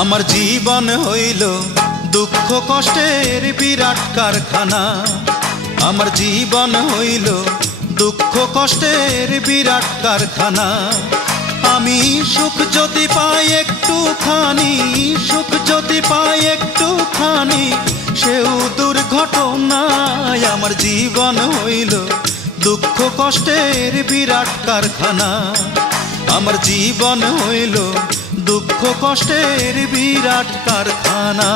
আমার জীবন হইল দুঃখ কষ্টের বিরাট কারখানা। আমার জীবন হইল দুঃখ কষ্টের বিরাট কারখানা। আমি সুখ যদি পাই একটুখানি, সুখ যদি পাই একটুখানি, সেও দুর্ঘটনায়। আমার জীবন হইল দুঃখ কষ্টের বিরাট কারখানা। আমার জীবন হইল দুঃখ কষ্টের বিরাট কারখানা।